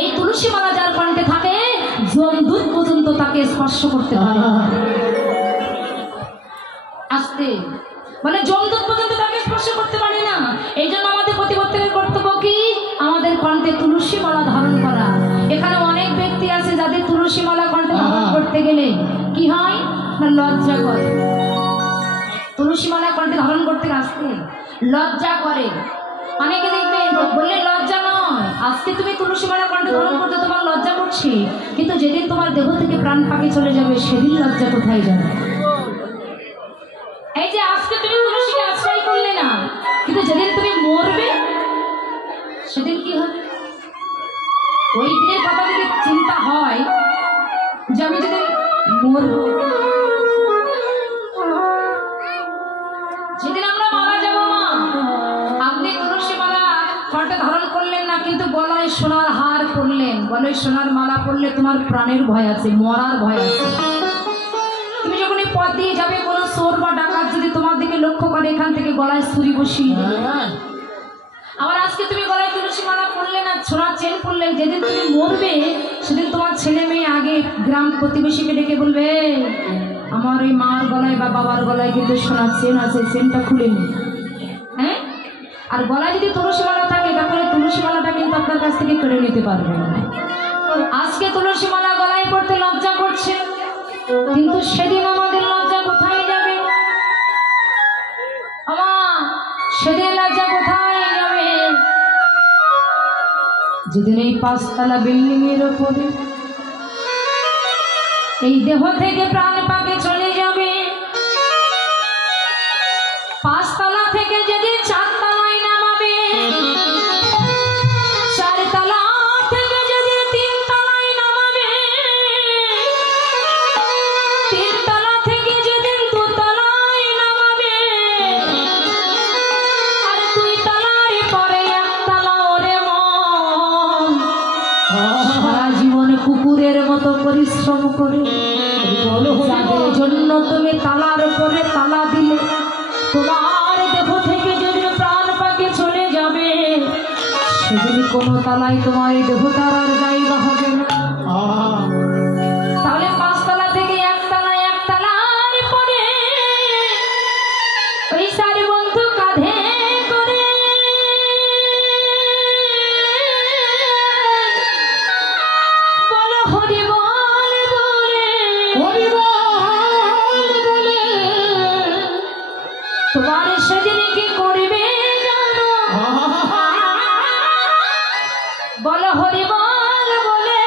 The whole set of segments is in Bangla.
এই তুলসী মালা যার কণ্ঠে থাকে যমদূত পর্যন্ত তাকে স্পর্শ করতে পারে। আস্তে মানে যমদূত পর্যন্ত তাকে স্পর্শ করতে পারে না। এই জন্য আমাদের প্রতিবর্তনের কর্তব্য কি? আমাদের কণ্ঠে তুলসী মালা ধারণ করা। এখানে অনেক ব্যক্তি আছে যাদের তুলসী মালা কণ্ঠে ধারণ করতে গেলে কি হয় না, লজ্জা করে। তুলসী মালা কণ্ঠে ধারণ করতে আসতে লজ্জা করে। অনেকে দেখবেন বললে লজ্জা নয়, আজকে তুমি তুলসী মালা কণ্ঠে ধারণ করতে তোমার লজ্জা করছে, কিন্তু যেদিন তোমার দেহ থেকে প্রাণ পাখি চলে যাবে সেদিন লজ্জা কোথায় যাবে? এই যে আজকে তুমি তুলসীকে আশ্রয় করলে না, কিন্তু যেদিন তুমি মরবে সেদিন কি হবে? ওই দিনের কথা যদি চিন্তা হয় যে আমি যদি মরব, যেদিন আমরা মারা যাব, মা আপনি তুলসী মালা কণ্ঠে ধারণ করলেন না, কিন্তু গলায় সোনার হার পরলেন, গলায় সোনার মালা পরলে তোমার প্রাণের ভয় আছে, মরার ভয় আছে। তুমি যখন এই পথ দিয়ে যাবে, কোনো চোর বা ডাকাত যদি তোমার দিকে লক্ষ্য করে এখান থেকে গলায় ছুরি বসিয়ে দেবে। আবার আজকে তুমি গলায় তুলসী মালা পরলে না, সোনার চেন পরলে, যেদিন তুমি মরবে সেদিন তোমার ছেলে মেয়ে আগে গ্রাম প্রতিবেশীকে ডেকে বলবে আমার ওই মার গলায় বা বাবার গলায় কিন্তু সোনার চেন আছে, চেনটা খুলে নি। হ্যাঁ, আর গলায় যদি তুলসী মালা থাকে তাহলে তুলসী মালাটা কিন্তু আপনার কাছ থেকে কেড়ে নিতে পারবে না। আজকে তুলসী মালা গলায় পড়তে লজ্জা করছে, কিন্তু সেদিন আমাদের লজ্জা কোথায় যাবে? সেদিন লজ্জা কোথায় যাবে? যেদিন এই 5 তলা বিল্ডিং এর উপরে এই দেহ থেকে প্রাণ পাকে চলে যাবে, 5 তলা থেকে যেদিন 4 তলায় নামাবে, 4 তলা থেকে যেদিন 3 তলায় নামাবে, 3 তলা থেকে যেদিন 2 তলায় নামাবে, আর 2 তলার পরে 1 তলা। ওরে মন, সারা জীবন কুকুরের মতো পরিশ্রম করে যাদের জন্য তুমি তালার উপরে তালা দিলে, তোমার দেহ থেকে যেদিন প্রাণ পাকে চলে যাবে সেদিন কোনো তালায় তোমার দেহ তারার জায়গা হবে না। তাহলে 5 তলা থেকে 1 তলা, 1 তলার পরে ওই 4 বন্ধু কাঁধে করে বলো হরি বল বলে, হরি বল বলে তোমার সেদিন কি করবে জানো? বলো হরি বল বলে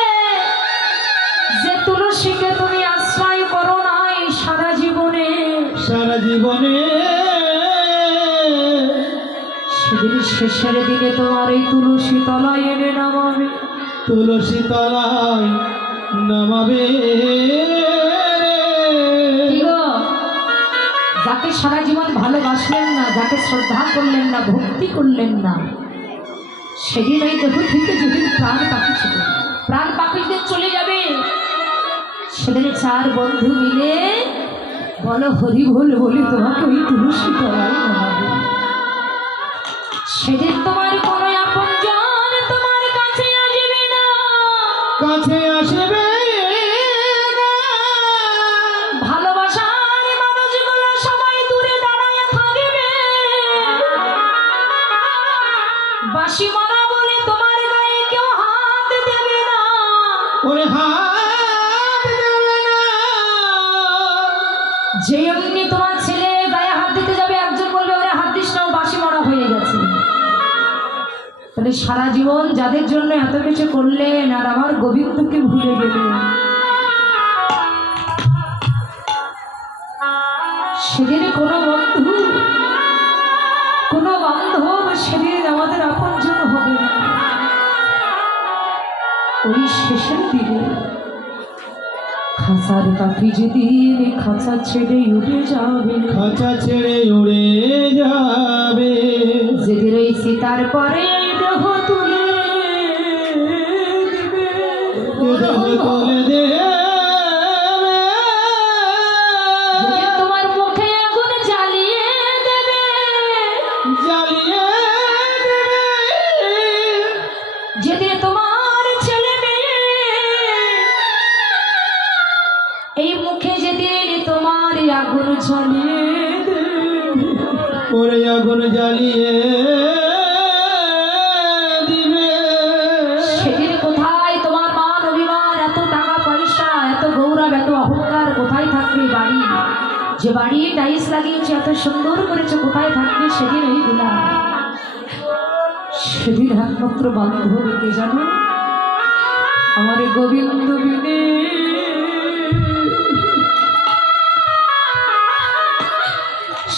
যে তুলসীকে তুমি আশ্রয় করো নাই সারা জীবনে, সারা জীবনে, সেদিন শেষের দিকে তোমার এই তুলসী তলায় এনে নামাবে, তুলসী তলায় নামাবে। যাকে সারা জীবন ভালোবাসলেন না, যাকে শ্রদ্ধা করলেন না, ভক্তি করলেন না, সেদিন ওই দেহ থেকে যেদিন প্রাণ পাখি ছিল, প্রাণ পাখিদের চলে যাবে, সেদিন 4 বন্ধু মিলে বলো হরি বল বলে তোমাকে ওই তুলসী তলায় নামাবে। সেদিন তোমার কোনো আপনজন তোমার কাছে আসবে না, কাছে আসবে না, ভালোবাসার মানুষগুলো সবাই দূরে দাঁড়ায় থাকবে, বাঁশি মারা বলে তোমার গায়ে কেউ হাত দেবে না, ওরে হাত দেবে না। যে এমনি তোমার ছেলে গায়ে হাত দিতে যাবে একজন বলবে ওরে হাত দিস না, বাঁশি মারা হয়ে গেছে। তাহলে সারা জীবন যাদের জন্য এত কিছু করলেন আর আমার গোবিন্দকে ভুলে গেলেন, সেদিন কোনো বন্ধু কোনো বান্ধব সেদিন আমাদের আপনজন হবে না। ওই শেষের দিনে খাঁচার পাখি যেদিন খাঁচা ছেড়ে উড়ে যাবে, খাঁচা ছেড়ে উড়ে যাবে, যেদিন ওই সীতার পরে দেহ তুলে দিবে, দেহ তুলে দেবে, যেদিন তোমার মুখে আগুন জ্বালিয়ে দেবে, জ্বালিয়ে দেবে, যেদিন তোমার ওরে আগুন জ্বালিয়ে দিবে। সেদিন কোথায় তোমার মান অভিমান, এত টাকা পয়সা, এত গৌরব, এত অহংকার কোথায় থাকবে? বাড়ি, যে বাড়ি টাইলস লাগিয়েছে, এত সুন্দর করেছে, কোথায় থাকবে সেদিন ওইগুলা? সেদিন একমাত্র বান্ধব কে জানো? আমার গোবিন্দ বিনে।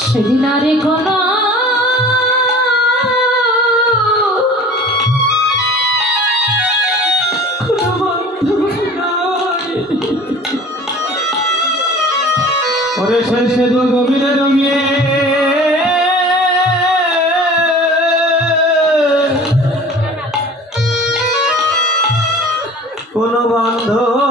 সেদিন আরে কোনো ওরে শেষে দু গভীরে রঙে কোন বান্ধব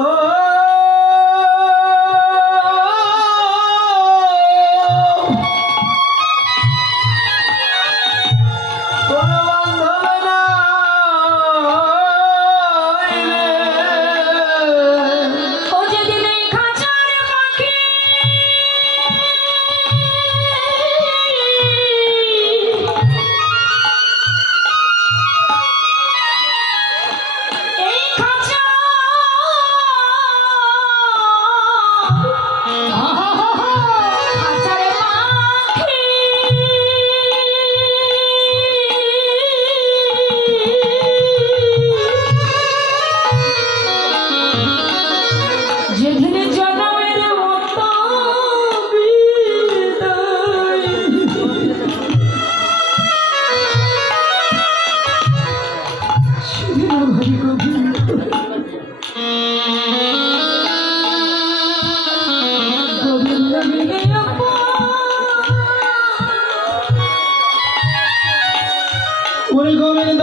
ওরে গোবিন্দ